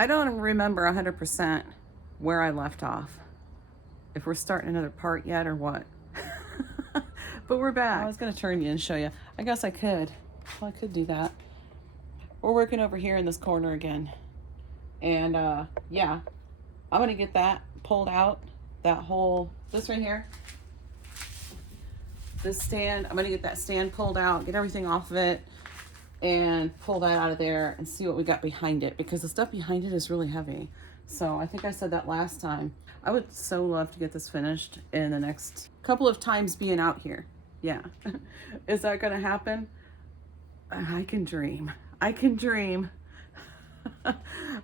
I don't remember 100% where I left off. If we're starting another part yet or what. But we're back. I was going to turn you and show you. I guess I could. Well, I could do that. We're working over here in this corner again. And yeah, I'm going to get that pulled out. That whole, this right here. This stand, I'm going to get that stand pulled out, get everything off of it, and pull that out of there and see what we got behind it, because the stuff behind it is really heavy. So I think I said that last time. I would so love to get this finished in the next couple of times being out here. Yeah. Is that going to happen? I can dream. I can dream.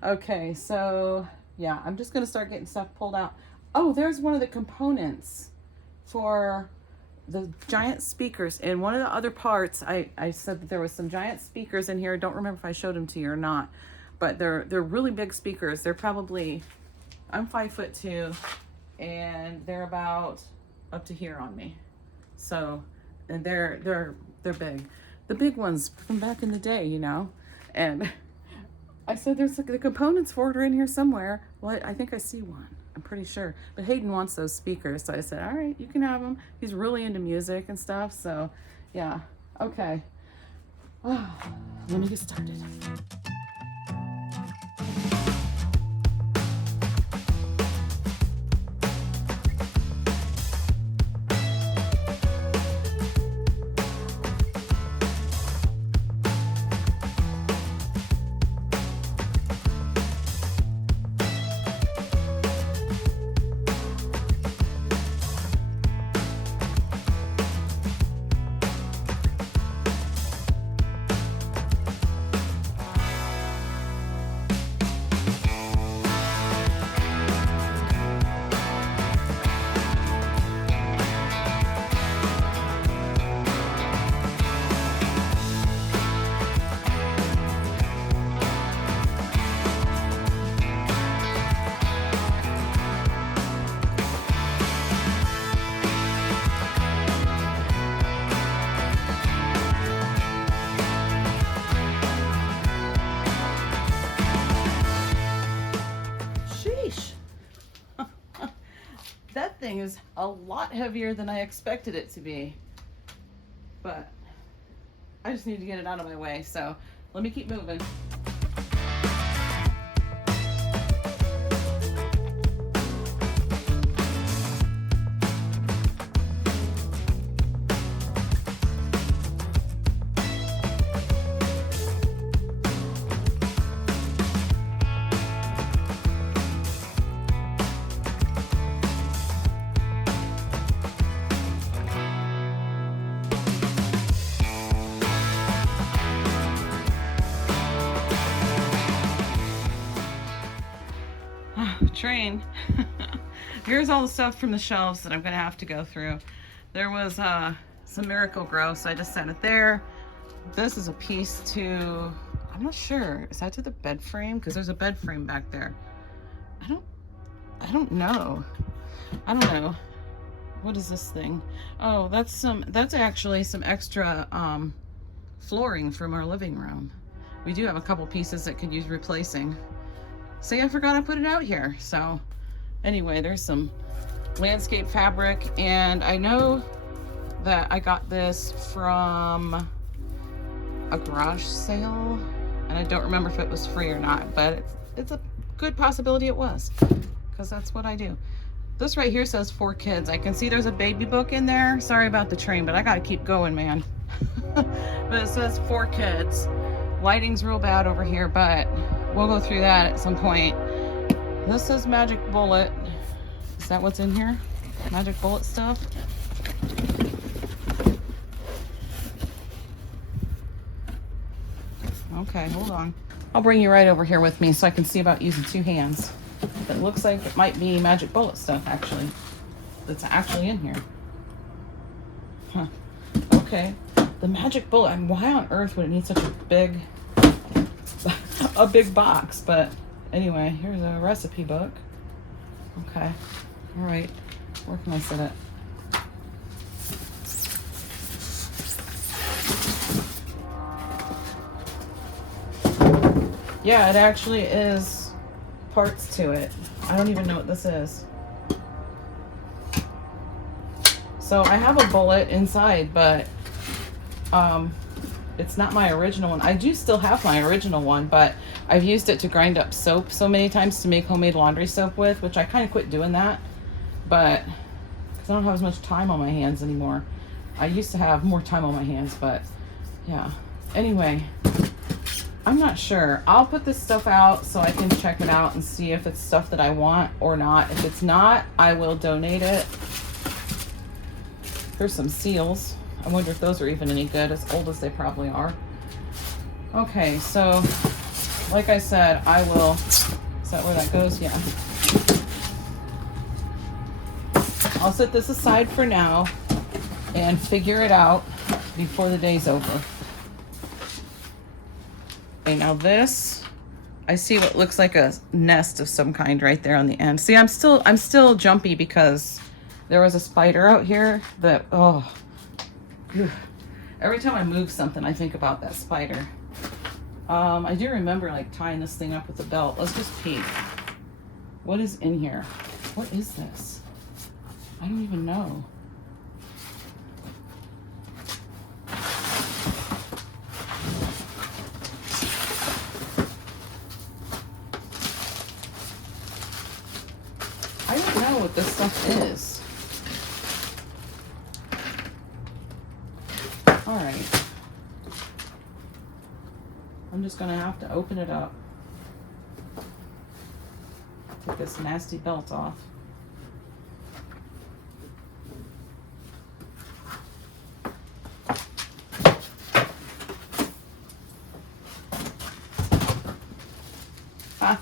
Okay, so yeah, I'm just going to start getting stuff pulled out. Oh, there's one of the components for the giant speakers. In one of the other parts, I said that there was some giant speakers in here. I don't remember if I showed them to you or not, but they're really big speakers. They're probably, I'm 5'2", and they're about up to here on me. So, and they're big. The big ones from back in the day, you know. And I said there's the components for it are in here somewhere. Well, I think I see one. I'm pretty sure. But Hayden wants those speakers, so I said, all right, you can have them. He's really into music and stuff, so yeah. Okay. Oh, let me get started. That thing is a lot heavier than I expected it to be, but I just need to get it out of my way, so let me keep moving. Train. Here's all the stuff from the shelves that I'm gonna have to go through. There was some Miracle Grow, so I just set it there. This is a piece to, I'm not sure, is that to the bed frame? Because there's a bed frame back there. I don't know. I don't know. What is this thing? Oh, that's actually some extra flooring from our living room. We do have a couple pieces that could use replacing. See, I forgot I put it out here. So anyway, there's some landscape fabric, and I know that I got this from a garage sale, and I don't remember if it was free or not, but it's a good possibility it was, because that's what I do. This right here says 4 kids. I can see there's a baby book in there. Sorry about the train, but I gotta keep going, man. But it says 4 kids. Lighting's real bad over here, but we'll go through that at some point. This says Magic Bullet. Is that what's in here? Magic Bullet stuff? Okay, hold on. I'll bring you right over here with me so I can see about using 2 hands. It looks like it might be Magic Bullet stuff, actually. That's actually in here. Huh. Okay. The Magic Bullet. Why on earth would it need such a big box? But anyway, here's a recipe book. Okay. All right. Where can I set it? Yeah, it actually is parts to it. I don't even know what this is. So I have a bullet inside, but it's not my original one. I do still have my original one, but I've used it to grind up soap so many times to make homemade laundry soap with, which I kind of quit doing that, but because I don't have as much time on my hands anymore. I used to have more time on my hands, but yeah. Anyway, I'm not sure. I'll put this stuff out so I can check it out and see if it's stuff that I want or not. If it's not, I will donate it. Here's some seals. I wonder if those are even any good, as old as they probably are. Okay, so like I said, I will, is that where that goes? Yeah. I'll set this aside for now and figure it out before the day's over. Okay, now this, I see what looks like a nest of some kind right there on the end. See, I'm still jumpy because there was a spider out here that, oh, every time I move something, I think about that spider. I do remember like tying this thing up with a belt. Let's just peek. What is in here? What is this? I don't even know. I don't know what this stuff is. All right. I'm just gonna have to open it up. Take this nasty belt off. Ah.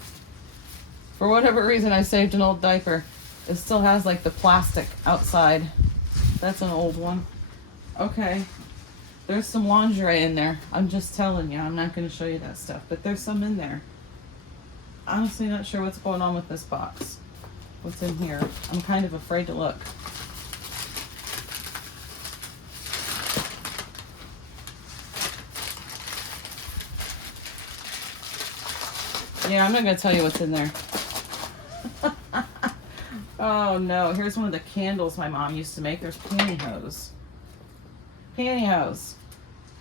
For whatever reason, I saved an old diaper. It still has like the plastic outside. That's an old one. Okay. There's some lingerie in there. I'm just telling you. I'm not going to show you that stuff, but there's some in there. Honestly, not sure what's going on with this box. What's in here? I'm kind of afraid to look. Yeah, I'm not going to tell you what's in there. Oh no, here's one of the candles my mom used to make. There's pantyhose. Pantyhose.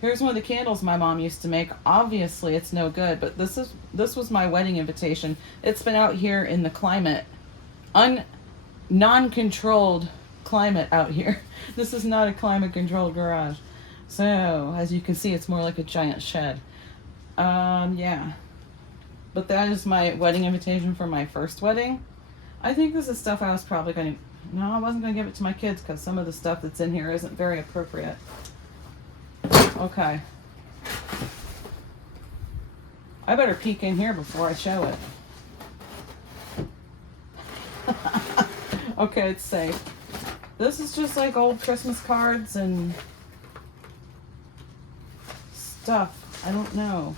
Here's one of the candles my mom used to make. Obviously it's no good, but this was my wedding invitation. It's been out here in the climate, non-controlled climate out here. This is not a climate controlled garage. So as you can see, it's more like a giant shed. Yeah. But that is my wedding invitation for my first wedding. I think this is stuff I was probably going to, no, I wasn't going to give it to my kids because some of the stuff that's in here isn't very appropriate. Okay. I better peek in here before I show it. Okay, it's safe. This is just like old Christmas cards and stuff. I don't know.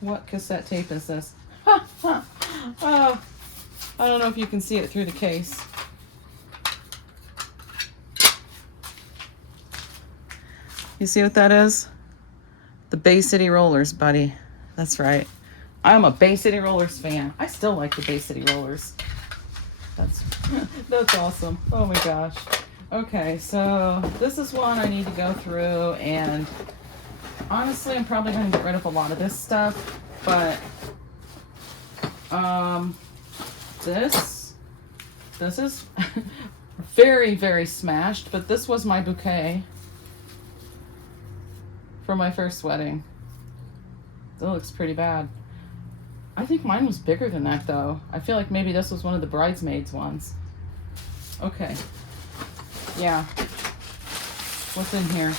What cassette tape is this? Oh, I don't know if you can see it through the case. You see what that is? The Bay City Rollers, buddy. That's right. I'm a Bay City Rollers fan. I still like the Bay City Rollers. That's awesome. Oh my gosh. Okay, so this is one I need to go through, and honestly, I'm probably going to get rid of a lot of this stuff, but this is very, very smashed, but this was my bouquet for my first wedding. It looks pretty bad. I think mine was bigger than that though. I feel like maybe this was one of the bridesmaids ones. Okay. Yeah. What's in here?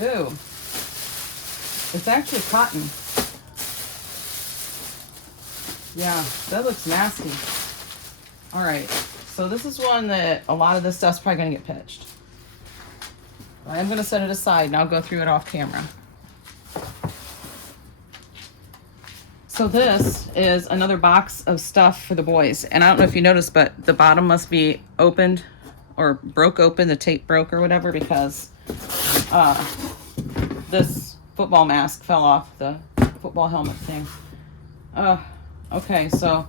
Ooh. It's actually cotton. Yeah, that looks nasty. All right, so this is one that a lot of this stuff's probably gonna get pitched. I'm gonna set it aside and I'll go through it off camera. So this is another box of stuff for the boys. And I don't know if you noticed, but the bottom must be opened or broke open, the tape broke or whatever, because this football mask fell off the football helmet thing. Okay, so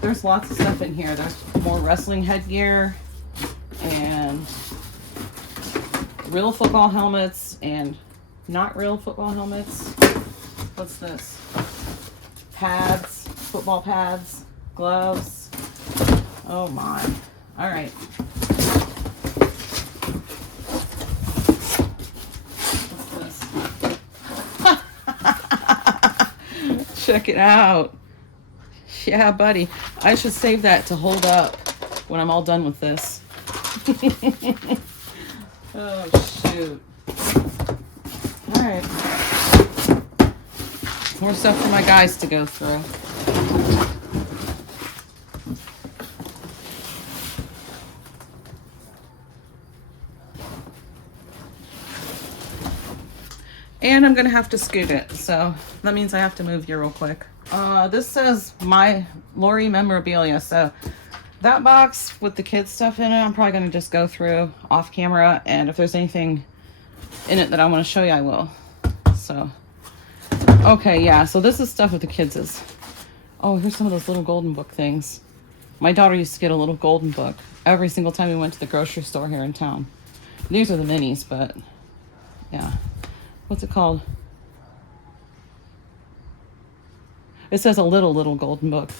there's lots of stuff in here. There's more wrestling headgear and real football helmets and not real football helmets. What's this? Pads, football pads, gloves. Oh my. All right. What's this? Check it out. Yeah, buddy. I should save that to hold up when I'm all done with this. Oh, shoot. All right. More stuff for my guys to go through. And I'm going to have to scoot it. So that means I have to move here real quick. This says my Lori memorabilia. So that box with the kids stuff in it, I'm probably going to just go through off camera. And if there's anything in it that I want to show you, I will. So, okay, yeah. So this is stuff with the kids. Oh, here's some of those little golden book things. My daughter used to get a little golden book every single time we went to the grocery store here in town. These are the minis, but yeah. What's it called? It says a little golden book.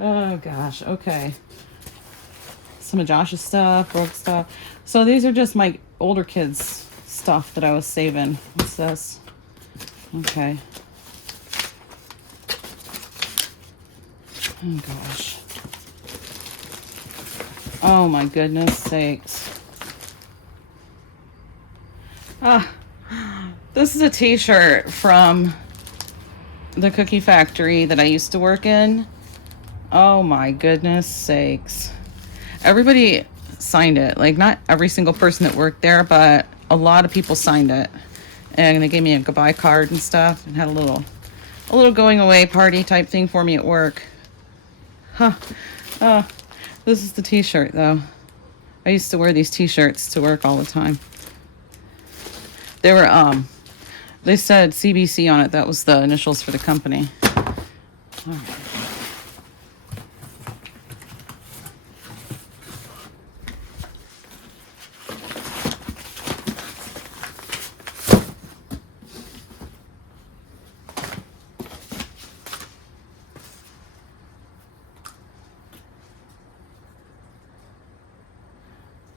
Oh gosh, okay. Some of Josh's stuff, Brooke's stuff. So these are just my older kids' stuff that I was saving. What's this? Okay. Oh gosh. Oh my goodness sakes. This is a t-shirt from the cookie factory that I used to work in. Oh my goodness sakes. Everybody signed it. Like, not every single person that worked there, but a lot of people signed it. And they gave me a goodbye card and stuff, and had a little going away party type thing for me at work. Huh. Oh, this is the t-shirt though. I used to wear these t-shirts to work all the time. They were, they said CBC on it. That was the initials for the company. All right.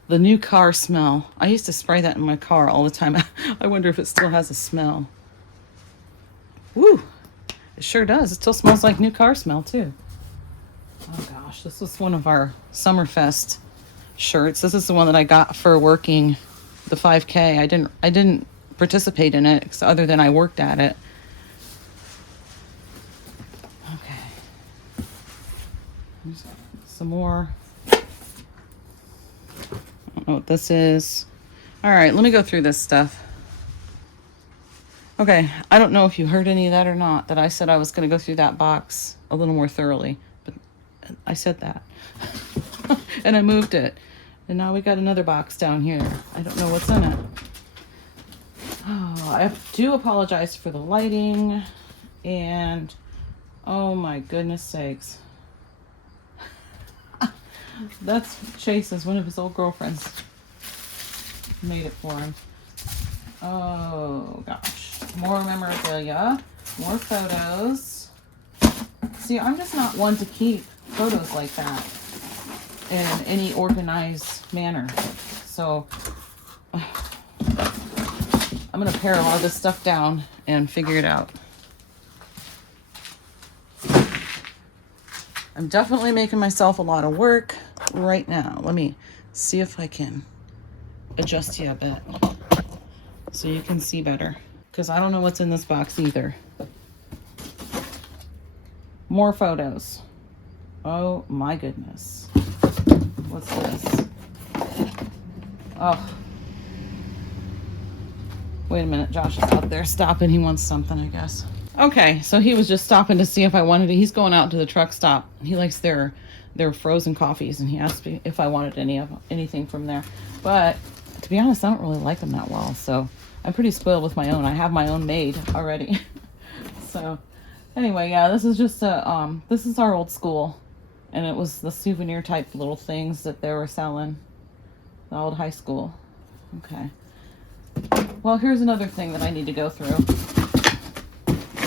The new car smell. I used to spray that in my car all the time. I wonder if it still has a smell. Woo! It sure does. It still smells like new car smell too. Oh gosh, this was one of our Summerfest shirts. This is the one that I got for working the 5K. I didn't participate in it other than I worked at it. Okay. Here's some more. I don't know what this is. All right, let me go through this stuff. Okay, I don't know if you heard any of that or not, that I said I was going to go through that box a little more thoroughly, but I said that. And I moved it. And now we got another box down here. I don't know what's in it. Oh, I do apologize for the lighting. And, oh my goodness sakes. That's Chase's, one of his old girlfriends made it for him. Oh gosh, more memorabilia, more photos. See, I'm just not one to keep photos like that in any organized manner. So I'm gonna pare a lot of this stuff down and figure it out. I'm definitely making myself a lot of work right now. Let me see if I can adjust you a bit so you can see better, because I don't know what's in this box either. More photos. Oh my goodness. What's this? Oh. Wait a minute, Josh is out there stopping. He wants something, I guess. Okay, so he was just stopping to see if I wanted to. He's going out to the truck stop. He likes their frozen coffees, and he asked me if I wanted anything from there. But to be honest, I don't really like them that well. So I'm pretty spoiled with my own. I have my own made already. So anyway, yeah, this is just this is our old school, and it was the souvenir type little things that they were selling. The old high school. Okay. Well, here's another thing that I need to go through.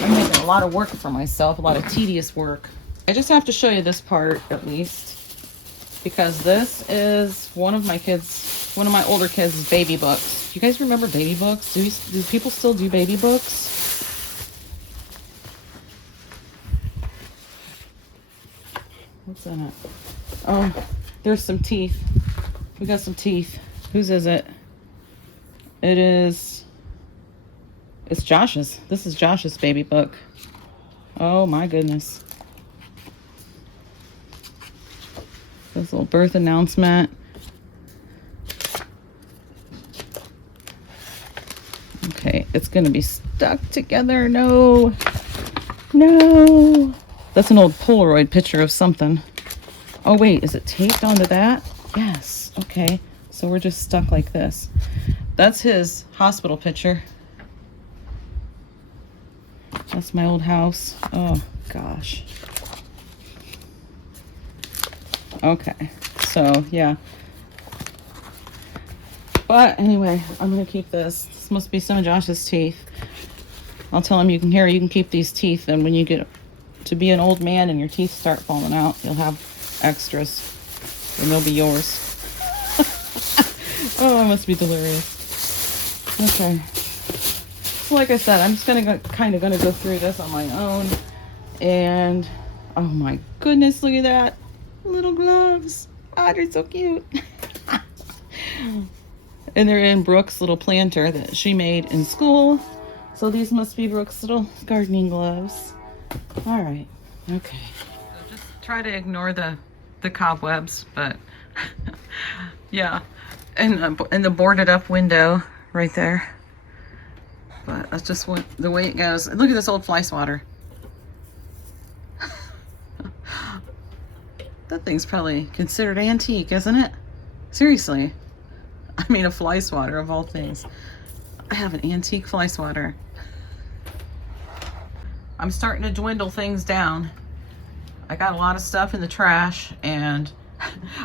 I'm making a lot of work for myself, a lot of tedious work. I just have to show you this part at least, because this is one of my older kids' baby books. Do you guys remember baby books? Do people still do baby books? What's in it? Oh, there's some teeth. We got some teeth. Whose is it? It's Josh's. This is Josh's baby book. Oh my goodness. This little birth announcement. Okay, it's gonna be stuck together. No. No. That's an old Polaroid picture of something. Oh wait, is it taped onto that? Yes. Okay. So we're just stuck like this. That's his hospital picture. That's my old house. Oh gosh. Okay. So yeah. But anyway, I'm gonna keep this. This must be some of Josh's teeth. I'll tell him you can keep these teeth, and when you get to be an old man and your teeth start falling out, you'll have extras and they'll be yours. Oh, I must be delirious. Okay. So like I said, I'm just kind of gonna go through this on my own. And oh my goodness, look at that. Little gloves. Ah, they're so cute. And they're in Brooke's little planter that she made in school. So these must be Brooke's little gardening gloves. All right. Okay. So just try to ignore the cobwebs, but yeah. And the boarded up window right there. But that's just the way it goes. Look at this old fly swatter. That thing's probably considered antique, isn't it? Seriously. I mean, a fly swatter of all things. I have an antique fly swatter. I'm starting to dwindle things down. I got a lot of stuff in the trash, and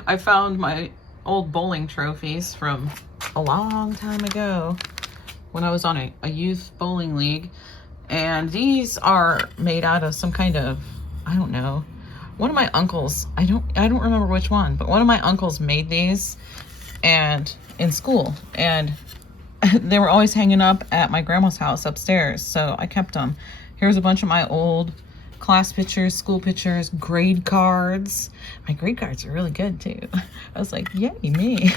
I found my old bowling trophies from a long time ago when I was on a youth bowling league. And these are made out of some kind of, I don't know, one of my uncles, I don't remember which one, but one of my uncles made these and in school, and they were always hanging up at my grandma's house upstairs, so I kept them. Here's a bunch of my old class pictures, school pictures, grade cards. My grade cards are really good too. I was like, yay me.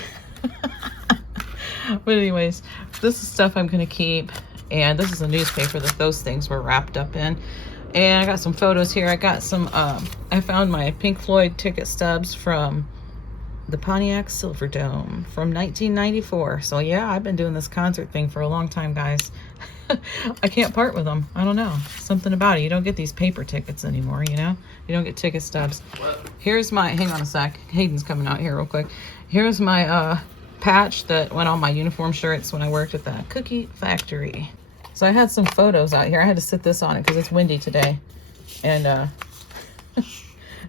But anyways, this is stuff I'm gonna keep, and this is a newspaper that those things were wrapped up in. And I got some photos here. I got some, I found my Pink Floyd ticket stubs from the Pontiac Silverdome from 1994. So yeah, I've been doing this concert thing for a long time, guys. I can't part with them. I don't know. Something about it. You don't get these paper tickets anymore, you know? You don't get ticket stubs. Here's my, hang on a sec. Hayden's coming out here real quick. Here's my patch that went on my uniform shirts when I worked at the cookie factory. So I had some photos out here. I had to sit this on it because it's windy today. And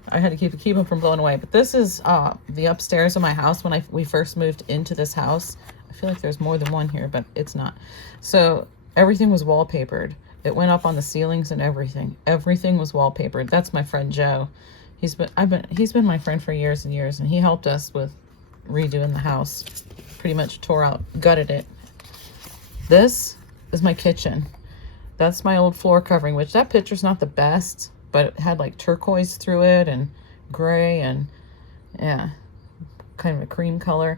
I had to keep them from blowing away. But this is the upstairs of my house when we first moved into this house. I feel like there's more than one here, but it's not. So everything was wallpapered. It went up on the ceilings and everything. Everything was wallpapered. That's my friend Joe. He's been my friend for years and years, and he helped us with redoing the house. Pretty much gutted it. This is my kitchen. That's my old floor covering, which that picture's not the best, but it had like turquoise through it and gray and yeah, kind of a cream color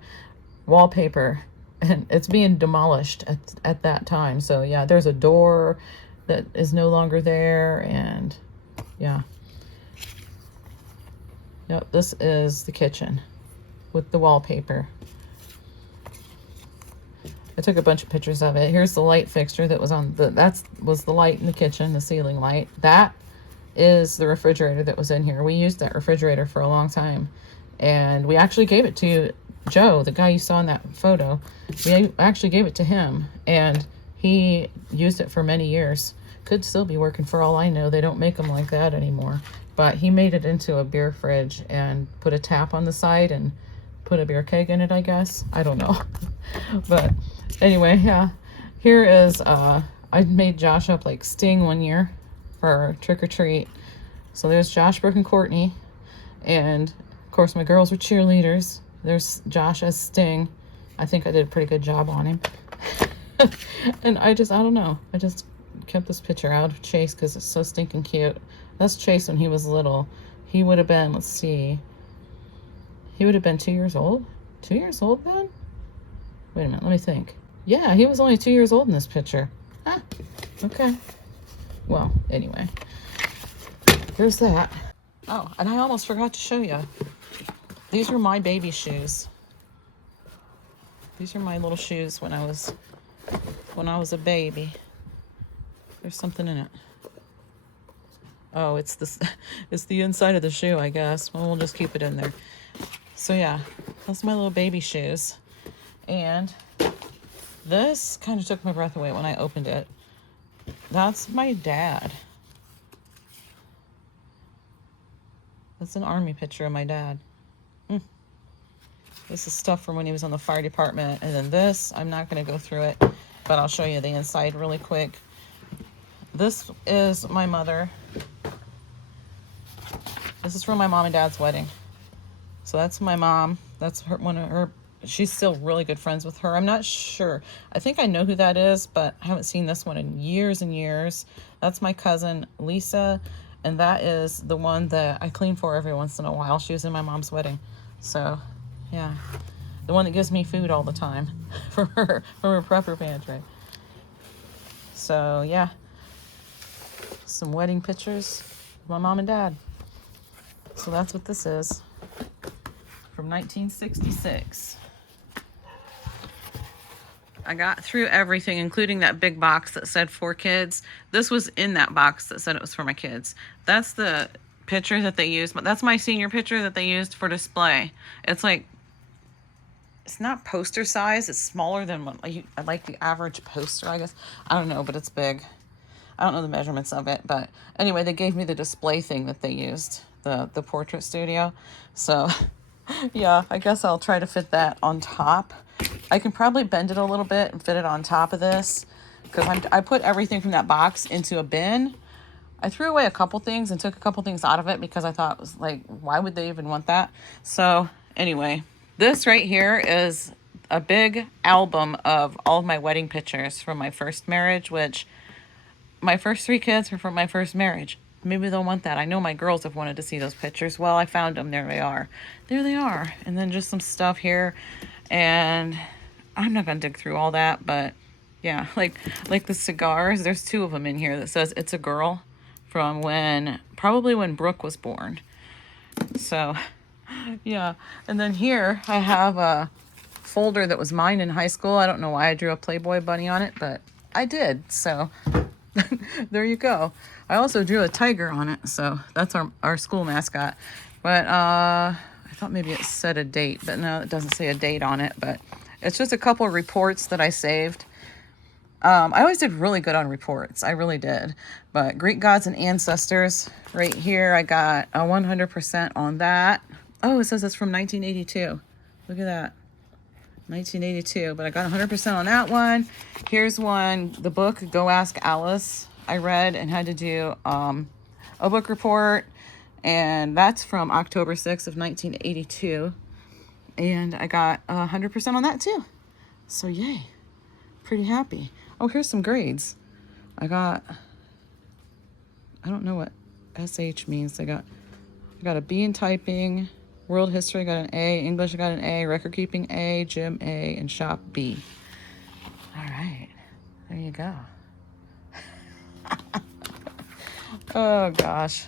wallpaper, and it's being demolished at that time. So yeah, there's a door that is no longer there, and yeah. Yep, this is the kitchen with the wallpaper. I took a bunch of pictures of it. Here's the light fixture that was on the, was the light in the kitchen, the ceiling light. That is the refrigerator that was in here. We used that refrigerator for a long time. And we actually gave it to Joe, the guy you saw in that photo. We actually gave it to him, and he used it for many years. Could still be working for all I know. They don't make them like that anymore. But he made it into a beer fridge and put a tap on the side and put a beer keg in it, I guess. I don't know. But anyway, yeah. Here is, I made Josh up like Sting one year for trick or treat. So there's Josh, Brooke, and Courtney. And of course my girls were cheerleaders. There's Josh as Sting. I think I did a pretty good job on him. And I don't know. I just kept this picture out of Chase because it's so stinking cute. That's Chase when he was little. He would have been, let's see. He would have been 2 years old? 2 years old then? Wait a minute, let me think. Yeah, he was only 2 years old in this picture. Ah, okay. Well, anyway. There's that. Oh, and I almost forgot to show you. These were my baby shoes. These are my little shoes when I was a baby. There's something in it. Oh, it's this. It's the inside of the shoe, I guess. Well, we'll just keep it in there. So yeah, that's my little baby shoes. And this kind of took my breath away when I opened it. That's my dad. That's an army picture of my dad. This is stuff from when he was on the fire department. And then this, I'm not going to go through it, but I'll show you the inside really quick. This is my mother. This is from my mom and dad's wedding. So that's my mom. That's her, one of her. She's still really good friends with her. I'm not sure. I think I know who that is, but I haven't seen this one in years and years. That's my cousin, Lisa. And that is the one that I clean for every once in a while. She was in my mom's wedding. So, yeah. The one that gives me food all the time from her prepper pantry. So, yeah. Some wedding pictures of my mom and dad. So that's what this is. From 1966. I got through everything, including that big box that said for kids. This was in that box that said it was for my kids. That's the picture that they used, but that's my senior picture that they used for display. It's like, it's not poster size. It's smaller than what I like the average poster, I guess. I don't know, but it's big. I don't know the measurements of it, but anyway, they gave me the display thing that they used, the portrait studio. So yeah, I guess I'll try to fit that on top. I can probably bend it a little bit and fit it on top of this because I put everything from that box into a bin. I threw away a couple things and took a couple things out of it because I thought it was like, why would they even want that? So anyway, this right here is a big album of all of my wedding pictures from my first marriage, which my first 3 kids were from my first marriage. Maybe they'll want that. I know my girls have wanted to see those pictures. Well, I found them. There they are. There they are. And then just some stuff here. And I'm not going to dig through all that, but yeah, like the cigars. There's 2 of them in here that says it's a girl from probably when Brooke was born. So yeah. And then here I have a folder that was mine in high school. I don't know why I drew a Playboy bunny on it, but I did. So there you go. I also drew a tiger on it, so that's our school mascot. But I thought maybe it said a date, but no, it doesn't say a date on it. But it's just a couple of reports that I saved. I always did really good on reports. I really did. But Greek gods and ancestors, right here, I got a 100% on that. Oh, it says it's from 1982. Look at that. 1982, but I got 100% on that one. Here's one, the book, Go Ask Alice. I read and had to do a book report, and that's from October 6th of 1982. And I got 100% on that too. So yay, pretty happy. Oh, here's some grades. I don't know what SH means. I got a B in typing. World history, I got an A. English, I got an A. Record keeping, A. Gym, A. And shop, B. All right. There you go. Oh, gosh.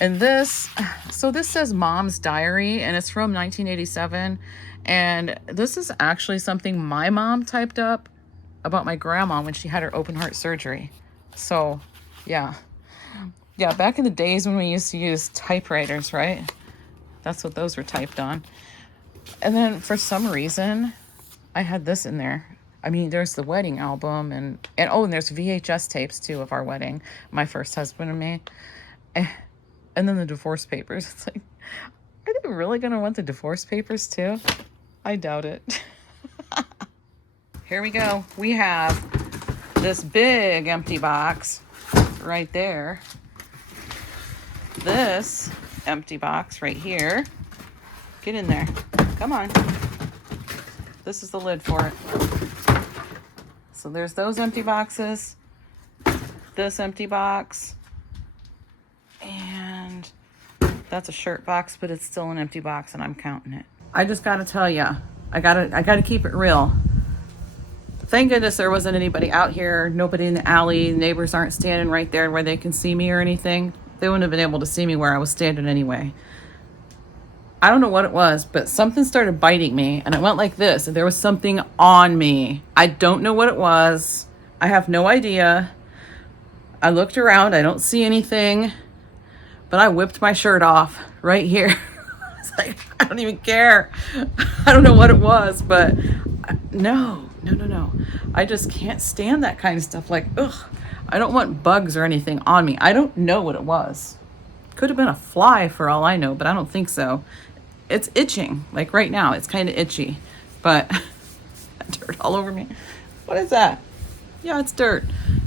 And this says Mom's Diary, and it's from 1987. And this is actually something my mom typed up about my grandma when she had her open heart surgery. So, yeah. Yeah, back in the days when we used to use typewriters, right? That's what those were typed on. And then for some reason, I had this in there. I mean, there's the wedding album and there's VHS tapes too of our wedding, my first husband and me. And then the divorce papers. It's like, are they really going to want the divorce papers too? I doubt it. Here we go. We have this big empty box right there. This empty box right here. Get in there. Come on. This is the lid for it. So there's those empty boxes. This empty box. And that's a shirt box, but it's still an empty box and I'm counting it. I just gotta tell ya, I gotta keep it real. Thank goodness there wasn't anybody out here, nobody in the alley, neighbors aren't standing right there where they can see me or anything. They wouldn't have been able to see me where I was standing anyway. I don't know what it was, but something started biting me and I went like this and there was something on me. I don't know what it was. I have no idea. I looked around, I don't see anything, but I whipped my shirt off right here. It's like, I don't even care. I don't know what it was, but no. I just can't stand that kind of stuff. Like, ugh, I don't want bugs or anything on me. I don't know what it was. Could have been a fly for all I know, but I don't think so. It's itching. Like right now, it's kind of itchy, but dirt all over me. What is that? Yeah, it's dirt.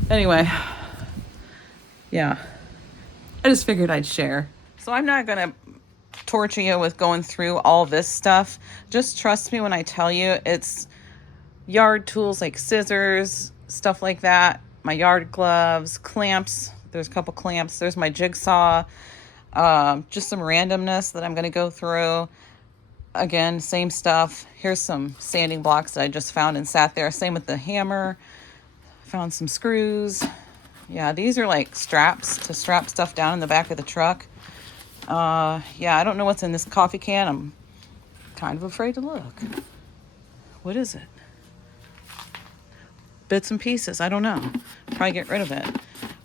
Anyway, yeah, I just figured I'd share. So I'm not going to torture you with going through all this stuff. Just trust me when I tell you it's yard tools like scissors, stuff like that, my yard gloves, clamps. There's a couple clamps. There's my jigsaw. Just some randomness that I'm going to go through. Again, same stuff. Here's some sanding blocks that I just found and sat there. Same with the hammer. Found some screws. Yeah, these are like straps to strap stuff down in the back of the truck. Yeah, I don't know what's in this coffee can. I'm kind of afraid to look. What is it? Bits and pieces. I don't know. Probably get rid of it.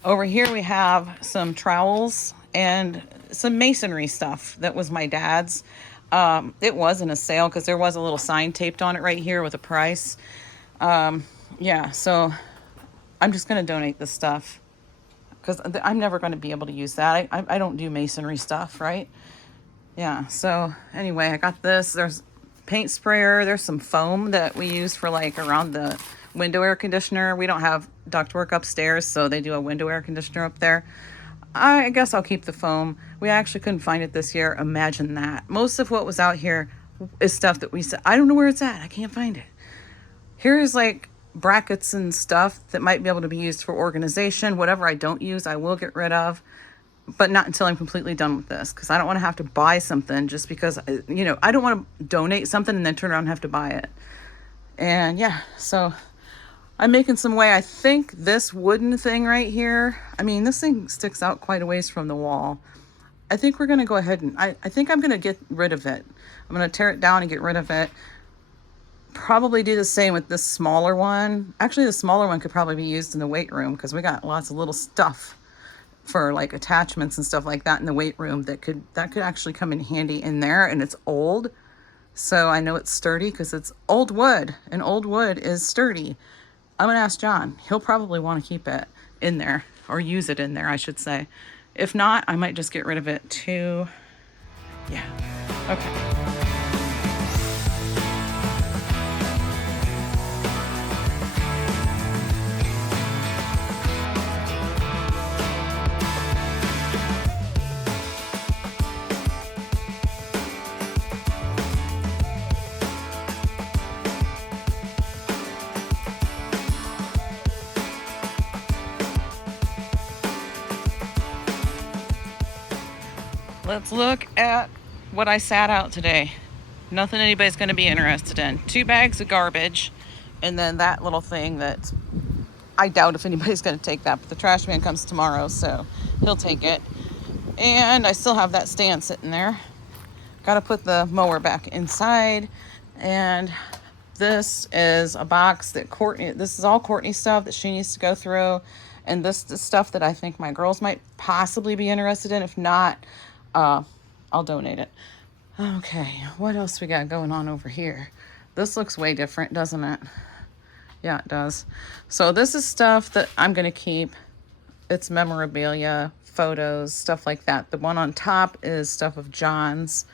Over here we have some trowels and some masonry stuff that was my dad's. It wasn't a sale because there was a little sign taped on it right here with a price. Yeah, so I'm just going to donate this stuff because I'm never going to be able to use that. I don't do masonry stuff, right? Yeah, so anyway, I got this. There's paint sprayer. There's some foam that we use for like around the window air conditioner. We don't have ductwork upstairs, so they do a window air conditioner up there. I guess I'll keep the foam. We actually couldn't find it this year. Imagine that. Most of what was out here is stuff that we said, I don't know where it's at. I can't find it. Here's like brackets and stuff that might be able to be used for organization. Whatever I don't use, I will get rid of, but not until I'm completely done with this, because I don't want to have to buy something just because, you know, I don't want to donate something and then turn around and have to buy it. And yeah, so I'm making some way. I think this wooden thing right here, I mean, this thing sticks out quite a ways from the wall. I think we're going to go ahead and, I think I'm going to get rid of it. I'm going to tear it down and get rid of it. Probably do the same with this smaller one. Actually, the smaller one could probably be used in the weight room because we got lots of little stuff for like attachments and stuff like that in the weight room that could actually come in handy in there. And it's old, so I know it's sturdy because it's old wood, and old wood is sturdy. I'm gonna ask John. He'll probably want to keep it in there, or use it in there, I should say. If not, I might just get rid of it too. Yeah, okay. Let's look at what I sat out today. Nothing anybody's going to be interested in. 2 bags of garbage, and then that little thing that I doubt if anybody's going to take that, but the trash man comes tomorrow, so he'll take it. And I still have that stand sitting there. Got to put the mower back inside, and This is a box that this is all Courtney's stuff that she needs to go through. And this is stuff that I think my girls might possibly be interested in. If not, I'll donate it. Okay, what else we got going on over here? This looks way different, doesn't it? Yeah, it does. So this is stuff that I'm going to keep. It's memorabilia, photos, stuff like that. The one on top is stuff of John's.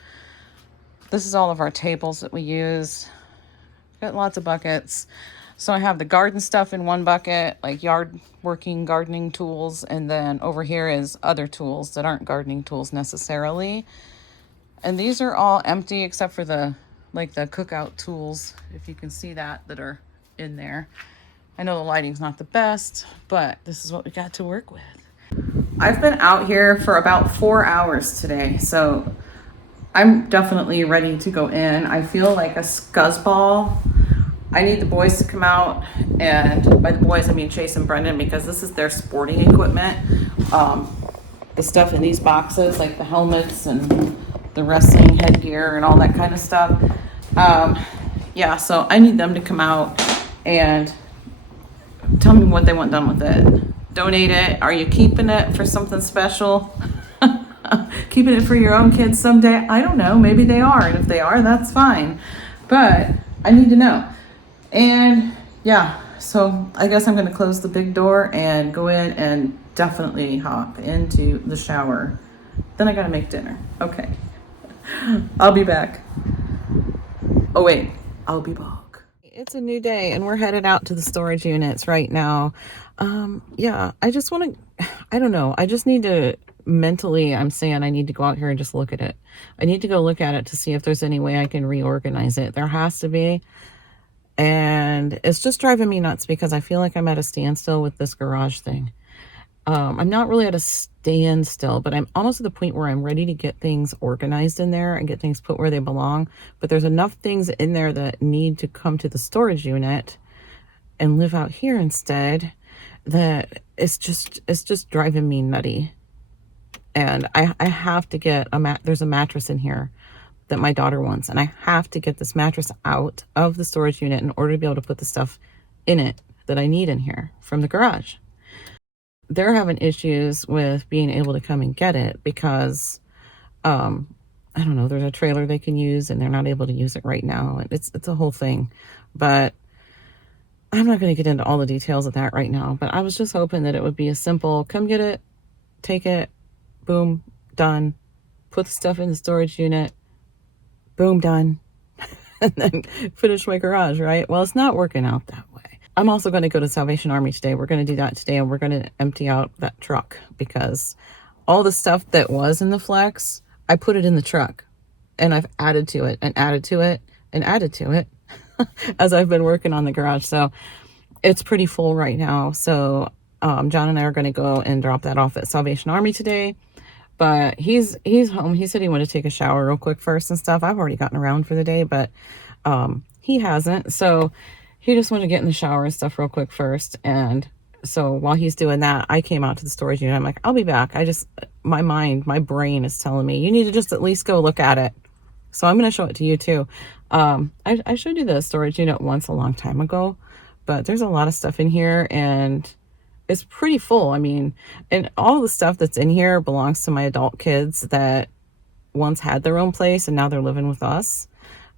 This is all of our tables that we use. Got lots of buckets. So I have the garden stuff in one bucket, like yard working gardening tools, and then over here is other tools that aren't gardening tools necessarily. And these are all empty except for the cookout tools, if you can see that are in there. I know the lighting's not the best, but this is what we got to work with. I've been out here for about 4 hours today, so I'm definitely ready to go in. I feel like a scuzzball. I need the boys to come out, and by the boys I mean Chase and Brendan, because this is their sporting equipment. The stuff in these boxes, like the helmets and the wrestling headgear and all that kind of stuff. Yeah, so I need them to come out and tell me what they want done with it. Donate it. Are you keeping it for something special? Keeping it for your own kids someday? I don't know. Maybe they are. And if they are, that's fine. But I need to know. And yeah, so I guess I'm going to close the big door and go in and definitely hop into the shower. Then I got to make dinner. Okay. I'll be back. Oh, wait. I'll be back. It's a new day and we're headed out to the storage units right now. Yeah, I just want to, I don't know. I just need to mentally, I'm saying I need to go out here and just look at it. I need to go look at it to see if there's any way I can reorganize it. There has to be. And it's just driving me nuts because I feel like I'm at a standstill with this garage thing. I'm not really at a standstill, but I'm almost at the point where I'm ready to get things organized in there and get things put where they belong. But there's enough things in there that need to come to the storage unit and live out here instead that it's just driving me nutty. And I have to get there's a mattress in here that my daughter wants, and I have to get this mattress out of the storage unit in order to be able to put the stuff in it that I need in here from the garage. They're having issues with being able to come and get it because I don't know, there's a trailer they can use and they're not able to use it right now, and it's a whole thing. But I'm not going to get into all the details of that right now, but I was just hoping that it would be a simple come get it, take it, boom, done, put the stuff in the storage unit, boom, done, and then finish my garage, right? Well, it's not working out that way. I'm also going to go to Salvation Army today. We're going to do that today, and we're going to empty out that truck because all the stuff that was in the flex, I put it in the truck, and I've added to it and added to it and added to it as I've been working on the garage. So it's pretty full right now. So John and I are going to go and drop that off at Salvation Army today. But he's home. He said he wanted to take a shower real quick first and stuff. I've already gotten around for the day, but he hasn't. So he just wanted to get in the shower and stuff real quick first. And so while he's doing that, I came out to the storage unit. I'm like, I'll be back. My brain is telling me, you need to just at least go look at it. So I'm going to show it to you too. I showed you the storage unit once a long time ago, but there's a lot of stuff in here and it's pretty full. I mean, and all the stuff that's in here belongs to my adult kids that once had their own place and now they're living with us.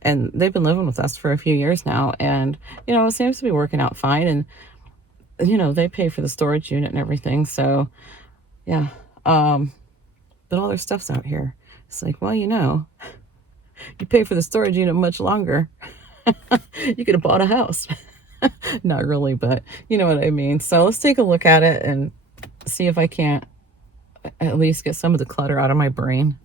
And they've been living with us for a few years now. And, it seems to be working out fine. And, they pay for the storage unit and everything. So, yeah. But all their stuff's out here. It's like, well, you pay for the storage unit much longer. You could have bought a house. Not really, but you know what I mean. So let's take a look at it and see if I can't at least get some of the clutter out of my brain.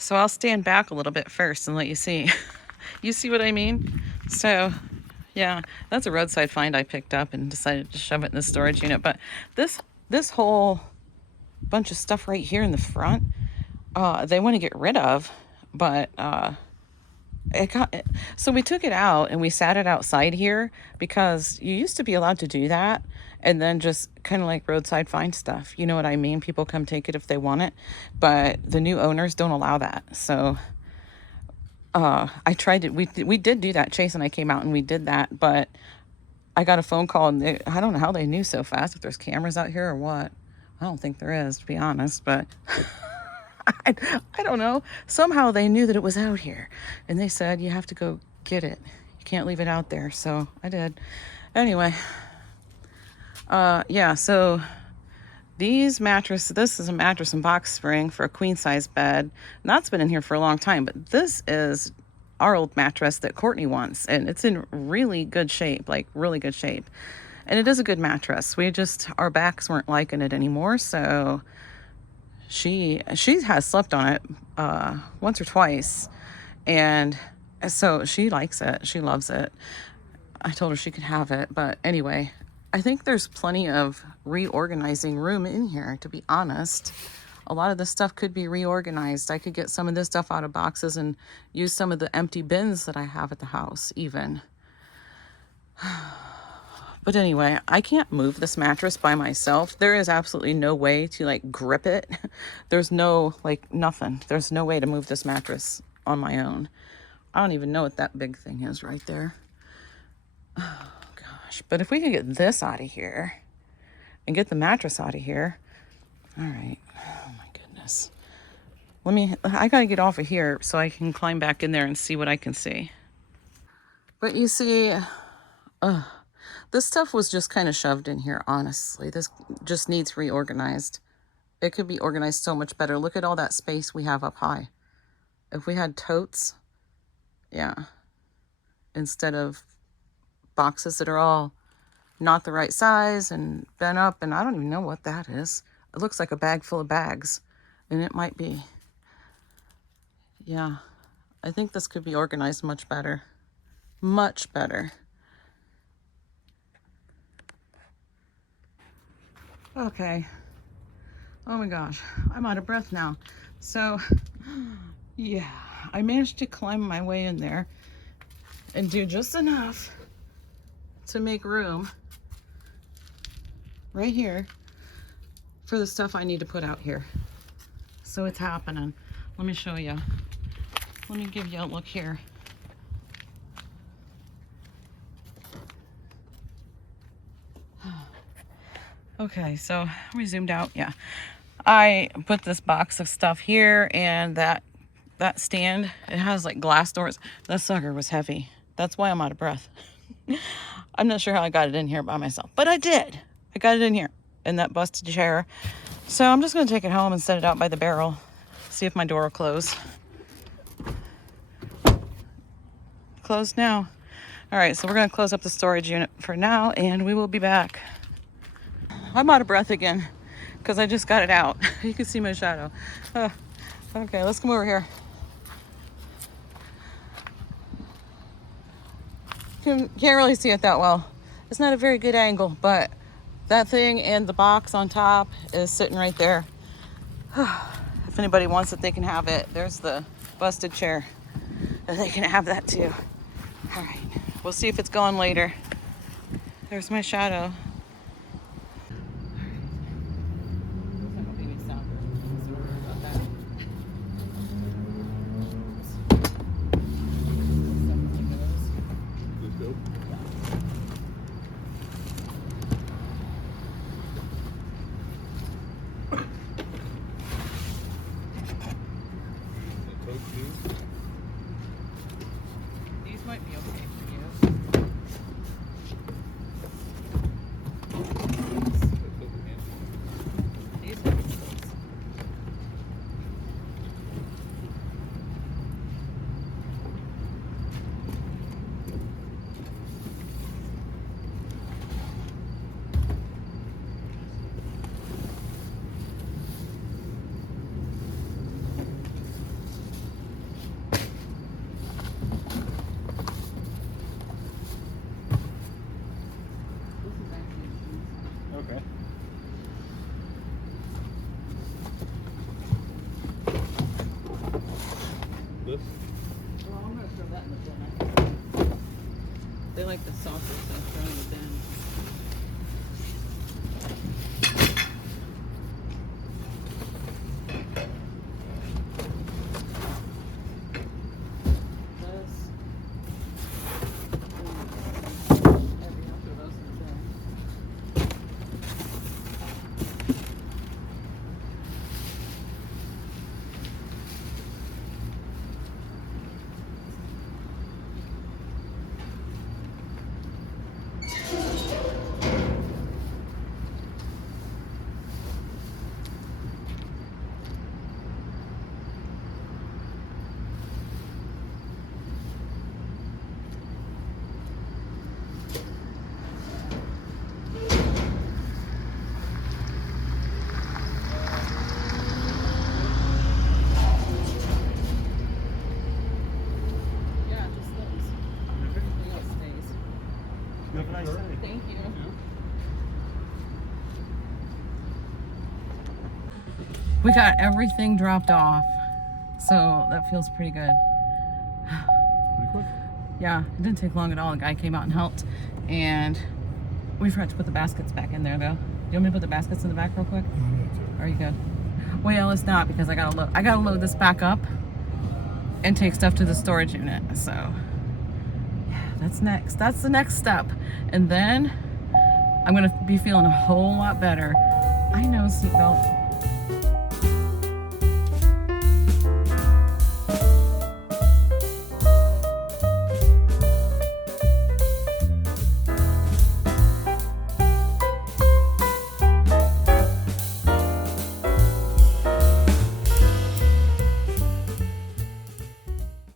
So I'll stand back a little bit first and let you see. You see what I mean? So yeah, that's a roadside find I picked up and decided to shove it in the storage unit. But this whole bunch of stuff right here in the front, they want to get rid of, but so we took it out and we sat it outside here because you used to be allowed to do that and then just kind of like roadside find stuff. You know what I mean? People come take it if they want it, but the new owners don't allow that. So I tried to, we did do that. Chase and I came out and we did that, but I got a phone call and I don't know how they knew so fast, if there's cameras out here or what. I don't think there is, to be honest, but I, I don't know. Somehow they knew that it was out here and they said, you have to go get it. You can't leave it out there. So I did. Anyway, yeah, so these mattresses, this is a mattress and box spring for a queen size bed. And that's been in here for a long time, but this is our old mattress that Courtney wants, and it's in really good shape, like really good shape. And it is a good mattress. We just, our backs weren't liking it anymore, so she has slept on it once or twice, and so she likes it. She loves it. I told her she could have it, but anyway, I think there's plenty of reorganizing room in here, to be honest. A lot of this stuff could be reorganized. I could get some of this stuff out of boxes and use some of the empty bins that I have at the house even. But anyway, I can't move this mattress by myself. There is absolutely no way to like grip it. There's no, like, nothing. There's no way to move this mattress on my own. I don't even know what that big thing is right there. Oh gosh. But if we could get this out of here and get the mattress out of here. All right. Oh my goodness. I gotta get off of here so I can climb back in there and see what I can see. But you see, this stuff was just kind of shoved in here, honestly. This just needs reorganized. It could be organized so much better. Look at all that space we have up high. If we had totes, yeah, instead of boxes that are all not the right size and bent up, and I don't even know what that is. It looks like a bag full of bags, and it might be. Yeah, I think this could be organized much better. Much better. Okay. Oh my gosh, I'm out of breath now. So, yeah, I managed to climb my way in there and do just enough to make room right here for the stuff I need to put out here. So it's happening. Let me show you. Let me give you a look here. Okay, so we zoomed out. Yeah, I put this box of stuff here, and that stand, it has like glass doors. That sucker was heavy. That's why I'm out of breath. I'm not sure how I got it in here by myself, but I did. I got it in here in that busted chair. So I'm just gonna take it home and set it out by the barrel. See if my door will close. Closed now. All right, so we're gonna close up the storage unit for now, and we will be back. I'm out of breath again because I just got it out. You can see my shadow. Okay, let's come over here. Can't really see it that well. It's not a very good angle, but that thing and the box on top is sitting right there. If anybody wants it, they can have it. There's the busted chair. They can have that too. All right, we'll see if it's gone later. There's my shadow. These might be okay for you. These have those. Okay. This? Well, I'm gonna throw that in the bin. They like the softer stuff thrown in the bin. You have a nice day. Thank you. We got everything dropped off, so that feels pretty good. Pretty quick. Yeah, it didn't take long at all. The guy came out and helped, and we forgot to put the baskets back in there though. Do you want me to put the baskets in the back real quick? Are you good? Well, yeah, let's not, because I gotta load this back up and take stuff to the storage unit. So yeah, that's next. That's the next step, and then I'm gonna be feeling a whole lot better. I know, seatbelt.